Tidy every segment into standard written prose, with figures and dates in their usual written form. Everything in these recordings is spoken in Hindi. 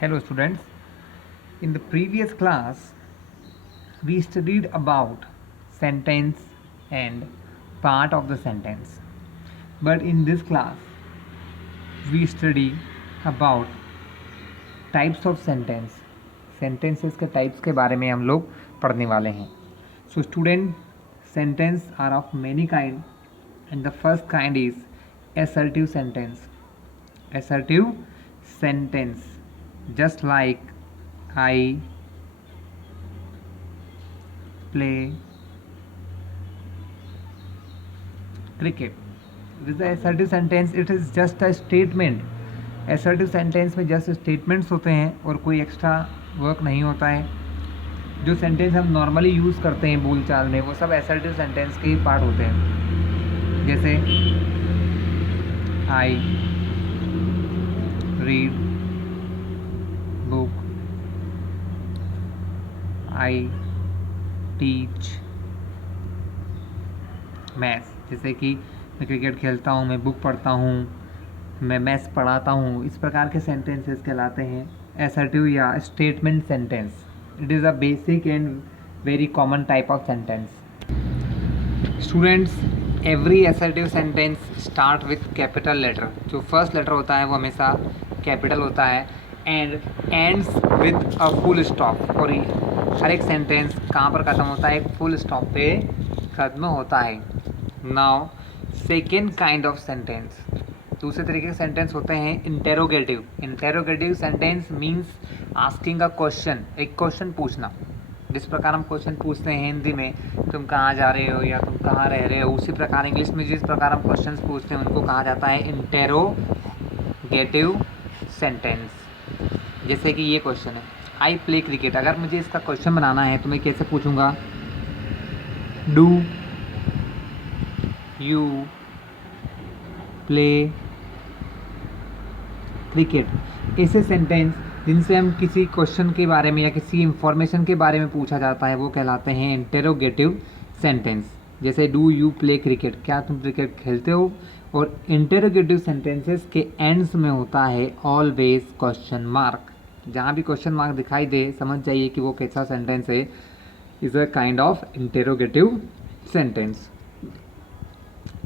Hello students, in the previous class we studied about sentence and part of the sentence, but in this class we study about types of sentence. Sentences के types के बारे में हम लोग पढ़ने वाले हैं. So student, sentence are of many kind and the first kind is assertive sentence. Assertive sentence, just like I play cricket. It is the assertive sentence. It is just a statement. Assertive sentence में just statements होते हैं और कोई एक्स्ट्रा वर्क नहीं होता है. जो सेंटेंस हम नॉर्मली यूज़ करते हैं बोलचाल में वो सब assertive sentence के ही पार्ट होते हैं. जैसे I read book, I teach maths. जैसे कि मैं क्रिकेट खेलता हूँ, मैं बुक पढ़ता हूँ, मैं मैथ्स पढ़ाता हूँ. इस प्रकार के सेंटेंसेस कहलाते हैं असर्टिव या statement sentence. It is a basic and very common type of sentence. Students, every assertive sentence start with capital letter. जो फर्स्ट लेटर होता है वो हमेशा कैपिटल होता है and ends with a full stop. और हर एक सेंटेंस कहाँ पर ख़त्म होता है? एक फुल स्टॉप पे ख़त्म होता है. Now second kind of sentence, दूसरे तरीके के सेंटेंस होते हैं interrogative. Interrogative sentence means asking a question, एक क्वेश्चन पूछना. जिस प्रकार हम क्वेश्चन पूछते हैं हिंदी में, तुम कहाँ जा रहे हो या तुम कहाँ रह रहे हो, उसी प्रकार इंग्लिश में जिस प्रकार हम क्वेश्चन पूछते हैं उनको कहा जाता है इंटेरोगेटिव सेंटेंस. जैसे कि ये क्वेश्चन है, आई प्ले क्रिकेट. अगर मुझे इसका क्वेश्चन बनाना है तो मैं कैसे पूछूंगा? Do you play cricket. ऐसे सेंटेंस जिनसे हम किसी क्वेश्चन के बारे में या किसी इंफॉर्मेशन के बारे में पूछा जाता है वो कहलाते हैं इंटेरोगेटिव सेंटेंस. जैसे डू यू प्ले क्रिकेट, क्या तुम क्रिकेट खेलते हो? और इंटेरोगेटिव सेंटेंसेस के एंड्स में होता है ऑलवेज क्वेश्चन मार्क. जहाँ भी क्वेश्चन मार्क दिखाई दे समझ जाइए कि वो कैसा सेंटेंस है. Is a kind of interrogative sentence.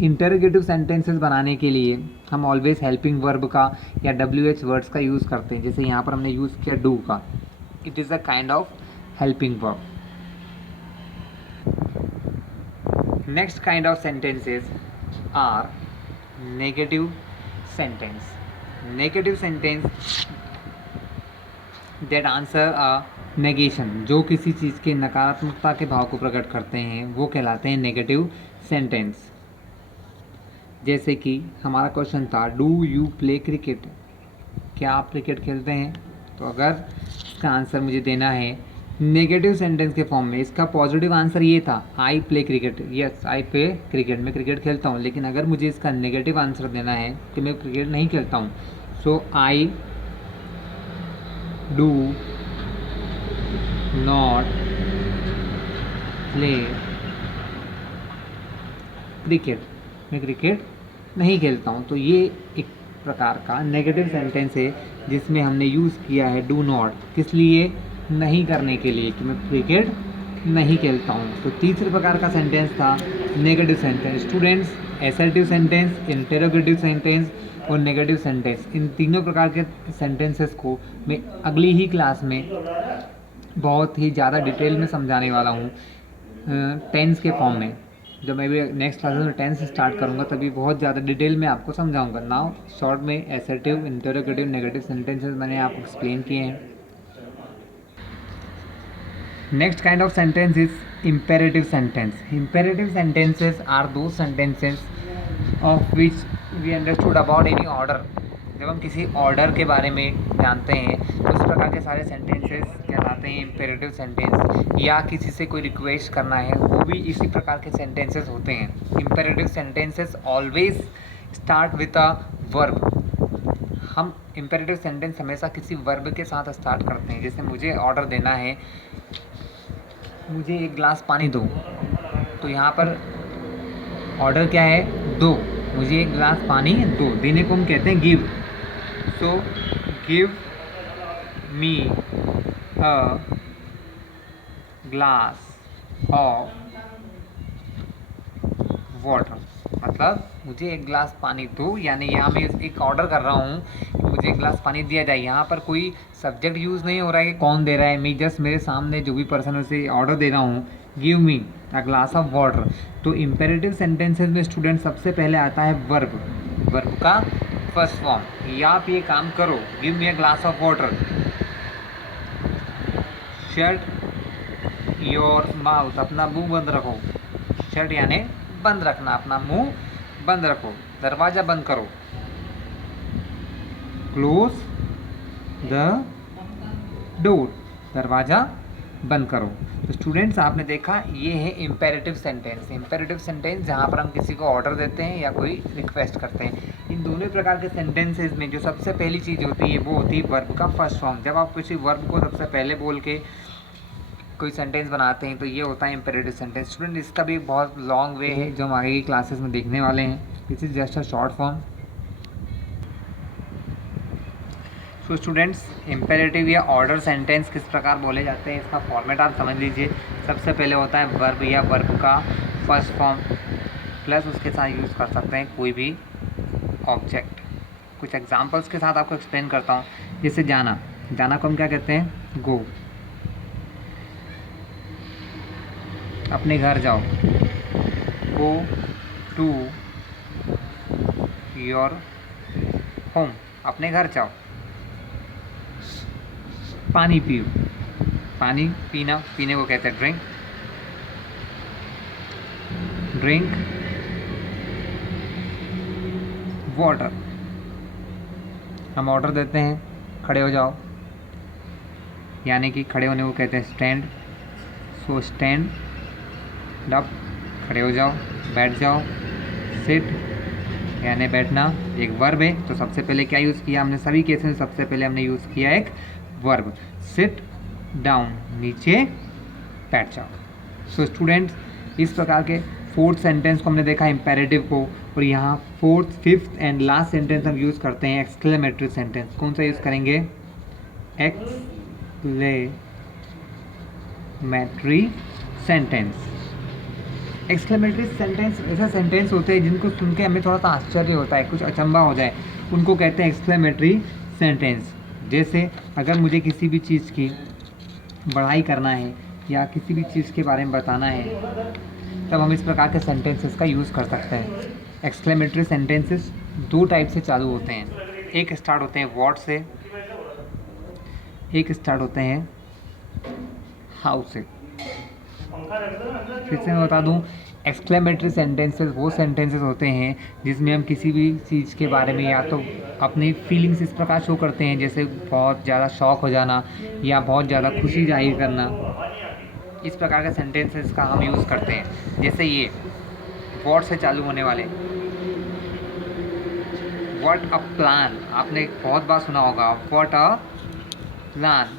Interrogative sentences बनाने के लिए हम ऑलवेज हेल्पिंग वर्ब का या WH वर्ड्स का यूज़ करते हैं. जैसे यहाँ पर हमने यूज़ किया डू का. It is a kind of helping verb. Next kind of sentences are negative sentence. Negative sentence that answer a negation, जो किसी चीज़ के नकारात्मकता के भाव को प्रकट करते हैं वो कहलाते हैं नेगेटिव सेंटेंस. जैसे कि हमारा क्वेश्चन था डू यू प्ले क्रिकेट, क्या आप क्रिकेट खेलते हैं? तो अगर इसका आंसर मुझे देना है नेगेटिव सेंटेंस के फॉर्म में, इसका पॉजिटिव आंसर ये था I play cricket. Yes, I play cricket, मैं क्रिकेट खेलता हूँ. लेकिन अगर मुझे इसका नेगेटिव आंसर देना है कि मैं क्रिकेट नहीं खेलता हूँ, so I do not play cricket, मैं क्रिकेट नहीं खेलता हूँ. तो ये एक प्रकार का नेगेटिव सेंटेंस है जिसमें हमने यूज़ किया है डू नॉट. किस लिए? नहीं करने के लिए, कि मैं क्रिकेट नहीं खेलता हूँ. तो तीसरे प्रकार का सेंटेंस था negative sentence. Students, assertive sentence, interrogative sentence और नेगेटिव सेंटेंस, इन तीनों प्रकार के सेंटेंसेस को मैं अगली ही क्लास में बहुत ही ज़्यादा डिटेल में समझाने वाला हूँ टेंस के फॉर्म में. जब मैं भी नेक्स्ट क्लासेस में टेंस स्टार्ट करूँगा तभी बहुत ज़्यादा डिटेल में आपको समझाऊंगा. नाउ शॉर्ट में असर्टिव, इंटेरोगेटिव, नेगेटिव सेंटेंसेस मैंने आपको एक्सप्लेन किए हैं. Next kind of sentence is imperative sentence. Imperative sentences are those sentences of which we understood about any order. जब हम किसी ऑर्डर के बारे में जानते हैं तो उस प्रकार के सारे सेंटेंसेस कहलाते हैं इम्पेरेटिव सेंटेंस. या किसी से कोई रिक्वेस्ट करना है वो भी इसी प्रकार के सेंटेंसेस होते हैं. Imperative sentences always start with a verb. हम इम्पेरेटिव सेंटेंस हमेशा किसी वर्ब के साथ स्टार्ट करते हैं. जैसे मुझे ऑर्डर देना है, मुझे एक गिलास पानी दो, तो यहाँ पर ऑर्डर क्या है? दो. मुझे एक गिलास पानी दो. देने को हम कहते हैं give. So give me a glass of water, मतलब मुझे एक गिलास पानी दो, यानी यहाँ मैं एक ऑर्डर कर रहा हूँ कि मुझे एक गिलास पानी दिया जाए। यहाँ पर कोई सब्जेक्ट यूज़ नहीं हो रहा है कि कौन दे रहा है, मैं जस्ट मेरे सामने जो भी पर्सन उसे ऑर्डर दे रहा हूँ, give me a glass of water. तो इम्पेरेटिव सेंटेंसेज में स्टूडेंट सबसे पहले आता है वर्ब, वर्ब का फर्स्ट फॉर्म। या आप ये काम करो, give me a glass of water, shut your mouth, अपना मुंह बंद रखो। शट यानी बंद रखना, अपना मुंह बंद रखो, दरवाज़ा बंद करो। क्लोज द डोर, दरवाज़ा बंद करो। तो स्टूडेंट्स आपने देखा ये है इम्पेरेटिव सेंटेंस। इम्पेरेटिव सेंटेंस जहाँ पर हम किसी को ऑर्डर देते हैं या कोई रिक्वेस्ट करते हैं। इन दोनों प्रकार के सेंटेंसेस में जो सबसे पहली चीज़ होती है वो होती है वर्ब का फर्स्ट फॉर्म। जब आप किसी वर्ब को सबसे पहले बोल के कोई सेंटेंस बनाते हैं तो ये होता है इम्पेरेटिव सेंटेंस। स्टूडेंट इसका भी एक बहुत लॉन्ग वे है जो हम आगे की क्लासेस में देखने वाले हैं। This is just a short form. So students imperative या ऑर्डर सेंटेंस किस प्रकार बोले जाते हैं, इसका फॉर्मेट आप समझ लीजिए। सबसे पहले होता है वर्ब या वर्ब का फर्स्ट फॉर्म, प्लस उसके साथ यूज़ कर सकते हैं कोई भी ऑब्जेक्ट। कुछ एग्जांपल्स के साथ आपको एक्सप्लेन करता हूँ। जैसे जाना, जाना को हम क्या कहते हैं, गो। अपने घर जाओ, गो टू योर होम, अपने घर जाओ। पानी पियो, पानी पीना, पीने को कहते हैं ड्रिंक, ड्रिंक वाटर। हम ऑर्डर देते हैं खड़े हो जाओ, यानी कि खड़े होने को कहते हैं स्टैंड। सो स्टैंड अप, खड़े हो जाओ, बैठ जाओ। सिट यानी बैठना, एक वर्ब है। तो सबसे पहले क्या यूज़ किया हमने, सभी केस में सबसे पहले हमने यूज़ किया एक वर्ब। सिट डाउन, नीचे बैठ जाओ। सो स्टूडेंट्स इस प्रकार के फोर्थ सेंटेंस को हमने देखा इम्पेरेटिव को, और यहाँ fourth, fifth and last sentence हम यूज़ करते हैं एक्सक्लेमेटरी सेंटेंस। कौन सा यूज़ करेंगे, एक्सक्लेमेटरी सेंटेंस। एक्सक्लेमेटरी सेंटेंस ऐसा सेंटेंस होते हैं जिनको सुन के हमें थोड़ा सा आश्चर्य होता है, कुछ अचंभा हो जाए, उनको कहते हैं एक्सक्लेमेटरी सेंटेंस। जैसे अगर मुझे किसी भी चीज़ की बढ़ाई करना है या किसी भी चीज़ के बारे में बताना है, तब हम इस प्रकार के सेंटेंसेस का यूज़ कर सकते हैं। एक्सक्लेमेटरी सेंटेंसेस दो टाइप से चालू होते हैं। एक स्टार्ट होते हैं व्हाट से, एक स्टार्ट होते हैं हाउ से। फिर से मैं बता दूं, एक्सक्लेमेटरी सेंटेंसेस वो सेंटेंसेस होते हैं जिसमें हम किसी भी चीज़ के बारे में या तो अपनी फीलिंग्स इस प्रकार शो करते हैं, जैसे बहुत ज़्यादा शौक हो जाना या बहुत ज़्यादा खुशी जाहिर करना। इस प्रकार के सेंटेंसेस का हम यूज़ करते हैं। जैसे ये व्हाट से चालू होने वाले, व्हाट अ प्लान, आपने बहुत बार सुना होगा, व्हाट अ प्लान,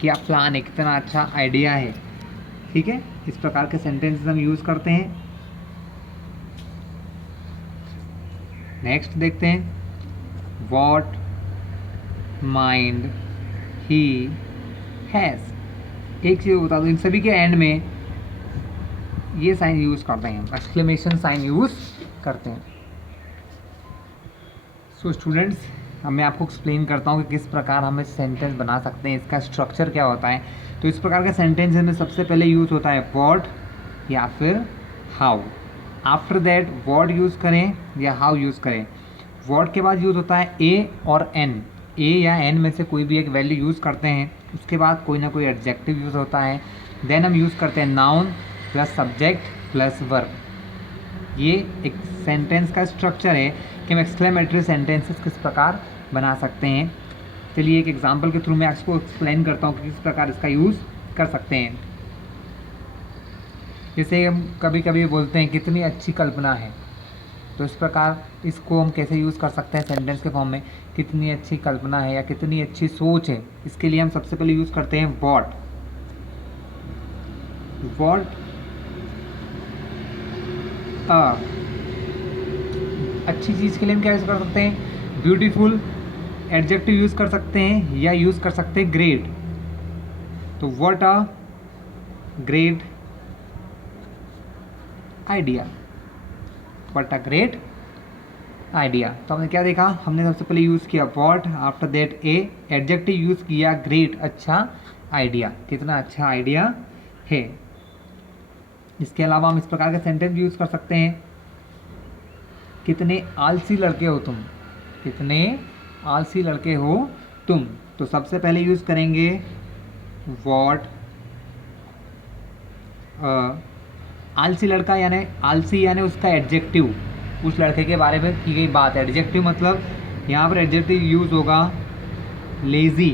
क्या प्लान है, कितना अच्छा आइडिया है। ठीक है, इस प्रकार के सेंटेंसेस हम यूज़ करते हैं। नेक्स्ट देखते हैं, व्हाट माइंड ही हैज़। एक चीज़ बता दो, इन सभी के एंड में ये साइन यूज़ करते हैं, एक्सक्लेमेशन साइन यूज़ करते हैं। सो स्टूडेंट्स अब मैं आपको एक्सप्लेन करता हूँ कि किस प्रकार हम इस सेंटेंस बना सकते हैं, इसका स्ट्रक्चर क्या होता है। तो इस प्रकार के सेंटेंसेस में सबसे पहले यूज़ होता है व्हाट या फिर how. After that what use करें या हाउ यूज़ करें। व्हाट के बाद यूज़ होता है ए और एन, ए या एन में से कोई भी एक वैल्यू यूज़ करते हैं। उसके बाद कोई ना कोई एडजेक्टिव यूज़ होता है। देन हम यूज़ करते हैं noun plus subject plus verb. ये एक सेंटेंस का स्ट्रक्चर है कि हम एक्सक्लेमेटरी सेंटेंसेस किस प्रकार बना सकते हैं। चलिए एक एग्जांपल के थ्रू मैं आपको एक्सप्लेन करता हूँ कि किस प्रकार इसका यूज़ कर सकते हैं। जैसे हम कभी कभी बोलते हैं कितनी अच्छी कल्पना है, तो इस प्रकार इसको हम कैसे यूज़ कर सकते हैं सेंटेंस के फॉर्म में, कितनी अच्छी कल्पना है या कितनी अच्छी सोच है। इसके लिए हम सबसे पहले यूज़ करते हैं व्हाट। व्हाट अच्छी चीज़ के लिए हम क्या यूज़ कर सकते हैं, ब्यूटीफुल एडजेक्टिव यूज़ कर सकते हैं या यूज़ कर सकते हैं ग्रेट। तो what a great idea, what a great idea. तो हमने क्या देखा, हमने सबसे पहले यूज़ किया what, after that A adjective use किया ग्रेट, अच्छा आइडिया, कितना अच्छा आइडिया है। इसके अलावा हम इस प्रकार के सेंटेंस यूज़ कर सकते हैं, कितने आलसी लड़के हो तुम, कितने आलसी लड़के हो तुम। तो सबसे पहले यूज़ करेंगे व्हाट आलसी लड़का, यानी आलसी यानी उसका एडजेक्टिव, उस लड़के के बारे में की गई बात। एडजेक्टिव मतलब यहाँ पर एडजेक्टिव यूज़ होगा लेज़ी,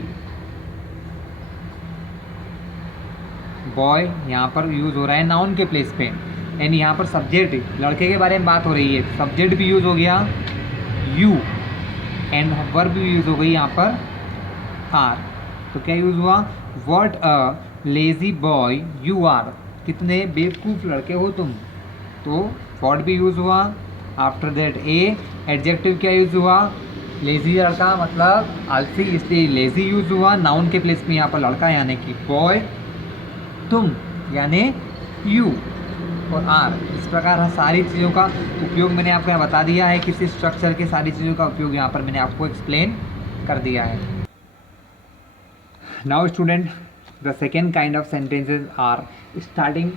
बॉय यहाँ पर यूज़ हो रहा है नाउन के प्लेस पे, एंड यहाँ पर सब्जेक्ट लड़के के बारे में बात हो रही है, सब्जेक्ट भी यूज़ हो गया यू, एंड वर्ब भी यूज़ हो गई यहाँ पर आर। तो क्या यूज़ हुआ, what a lazy boy you are, कितने बेवकूफ़ लड़के हो तुम। तो व्हाट भी यूज़ हुआ, आफ्टर दैट ए एडजेक्टिव क्या यूज़ हुआ, लेज़ी लड़का मतलब आलसी, इसलिए लेज़ी यूज़ हुआ, नाउन के प्लेस में यहाँ पर लड़का यानी कि बॉय, तुम यानी यू, और आर। इस प्रकार सारी चीज़ों का उपयोग मैंने आपको यहाँ बता दिया है, किसी स्ट्रक्चर के सारी चीज़ों का उपयोग यहाँ पर मैंने आपको एक्सप्लेन कर दिया है। Now student, the second kind of sentences are starting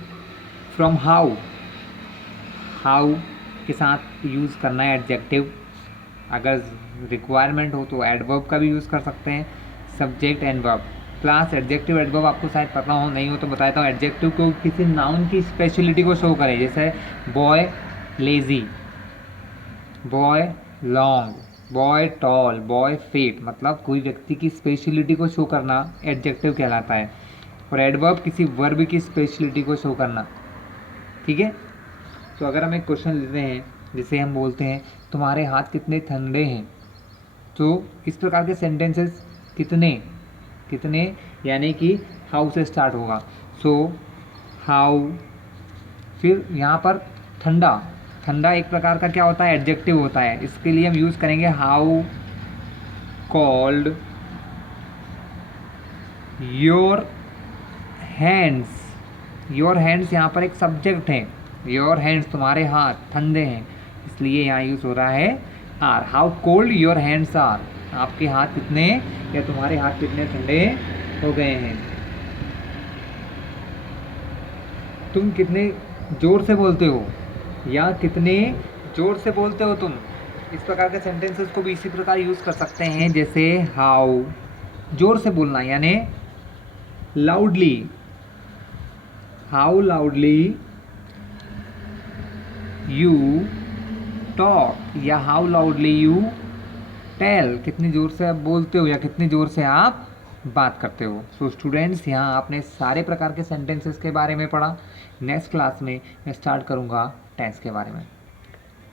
from how. How के साथ यूज़ करना है एडजेक्टिव, अगर रिक्वायरमेंट हो तो एडवर्ब का भी यूज़ कर सकते हैं, subject and verb. Class adjective adverb आपको शायद पता हो, नहीं हो तो बताता हूँ। एडजेक्टिव को किसी नाउन की स्पेशलिटी को शो करे, जैसे boy lazy, boy long, boy tall, boy fat, मतलब कोई व्यक्ति की स्पेशलिटी को शो करना एडजेक्टिव कहलाता है। और एडवर्ब किसी वर्ब की स्पेशलिटी को शो करना, ठीक है। तो अगर हम एक क्वेश्चन लेते हैं, जिसे हम बोलते हैं तुम्हारे हाथ कितने ठंडे हैं, तो इस प्रकार के सेंटेंसेस कितने कितने यानी कि हाउ से स्टार्ट होगा। सो हाउ, फिर यहाँ पर ठंडा, ठंडा एक प्रकार का क्या होता है, एडजेक्टिव होता है। इसके लिए हम यूज़ करेंगे how called your hands. Your hands यहाँ पर एक सब्जेक्ट है, योर हैंड्स तुम्हारे हाथ ठंडे हैं, इसलिए यहाँ यूज़ हो रहा है are. How cold your hands are, आपके हाथ कितने या तुम्हारे हाथ कितने ठंडे हो गए हैं। तुम कितने जोर से बोलते हो, या कितने जोर से बोलते हो तुम। इस प्रकार के सेंटेंसेस को भी इसी प्रकार यूज़ कर सकते हैं, जैसे हाउ जोर से बोलना यानी loudly, how loudly you talk, या हाउ लाउडली यू टेल, कितनी ज़ोर से आप बोलते हो या कितनी ज़ोर से आप बात करते हो। सो स्टूडेंट्स, यहाँ आपने सारे प्रकार के सेंटेंसेस के बारे में पढ़ा। नेक्स्ट क्लास में मैं स्टार्ट करूँगा टेंस के बारे में।